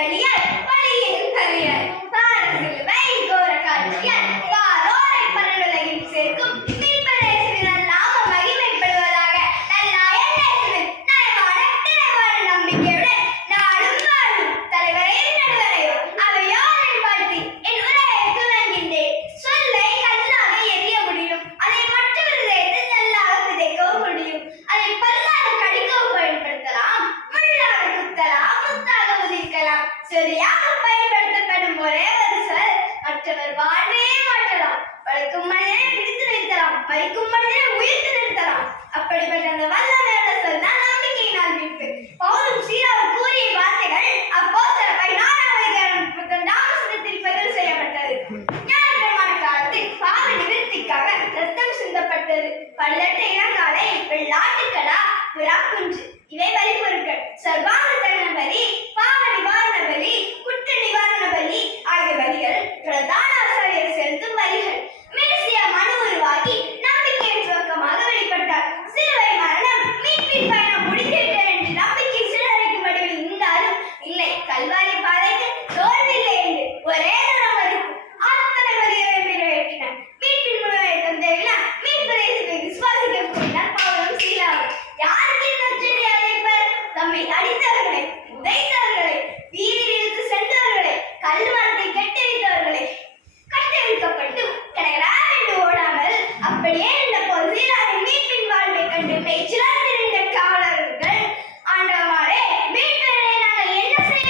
வழியால் வழியில் கவியால் பாரசில் வைகோர காட்சியால் வாரோரை பரனுலகில் சேர்க்கும் மீட்பரேசுவின் நாம மகிமைப்படுவதாக. நல்லாயன் நயமான திறமான நம்பிக்கையுடன் நாடும் வாழும் தலைவரையும் நடுவரையும் அவையோரை வாழ்த்தி என் உரையை துவங்கின்றேன். சொல்லை கல்லாக எரிய முடியும், அதை மற்றொரு இதயத்தில் நல்லாக விதைக்கவும் முடியும். அதை பல்லாக கடிக்கவும் பயன்படுத்தலாம், முள்ளாக குத்தலாம், முத்தாக உதிர்க்கலாம். சரியாக பயன்படுத்தப்படும் ஒரே ஒரு சொல் மற்றவர் வாழ்வே மாற்றலாம். வளர்க்கும் மனிதனை பிடித்து நிறுத்தலாம், மறிக்கும் மனிதனை உயிர்த்து நிறுத்தலாம். அப்படிப்பட்ட அந்த வல்லமையான சொல் தான் நம்பிக்கையினால் மீட்பு. பவுலும் சீலாவும் கூறிய வார்த்தைகள் அப்போஸ்தலர் 16 பதிவு செய்யப்பட்டது. ஞாயிற்றுக்கிழமை காலத்தில் பாவ நிவர்த்திக்காக ரத்தம் சிந்தப்பட்டது. பல்லட்ட இனங்காலை, வெள்ளாட்டுக்கடா, புறா குஞ்சு இவை பலிப்பொருட்கள். சர்வாங்க தகன பலி, பாவ நிவாரண பலி, குற்ற நிவாரண பலி ஆகிய பலிகள் பிரதான ஆசாரியர் செலுத்தும் பலிகள். மேசியா மனு உருவாகி நம்பிக்கையின் துவக்கமாக வெளிப்பட்டார். சிலுவை மரணம் மீட்பின் பயணம் முடிந்துவிட்டது என்று நம்பிக்கை சிலரைக்கும் வடிவில் இருந்தாலும் இல்லை, கல்வாரி பாதைக்கு தோல்வில்லை என்று ஒரே தரம் மதிப்பு அத்தனை வலிகளை நிறைவேற்றினார். மீட்பின் முழுமை தந்தையில மீட்பரேசுவை விசுவாசிக்க கூறினார் பவுலும் சீலாவும். யாருக்கு நற்செய்தி அறிவிப்பர்? தம்மை அடித்தவர்களை, உதைத்தவர்களை, வீதியில் இழுத்து சென்றவர்களை, கல் மரத்தில் கட்டி வைத்தவர்களை. கட்டவிழ்க்கப்பட்டு கடகடாவென்று ஓடாமல் அப்படியே இந்த பொருளாவின் மீட்பின் வாழ்வை கண்டு பேச்சிலார் நிறைந்த காவலர்கள், ஆண்டவரே மீட்பரை நாங்கள் என்ன செய்ய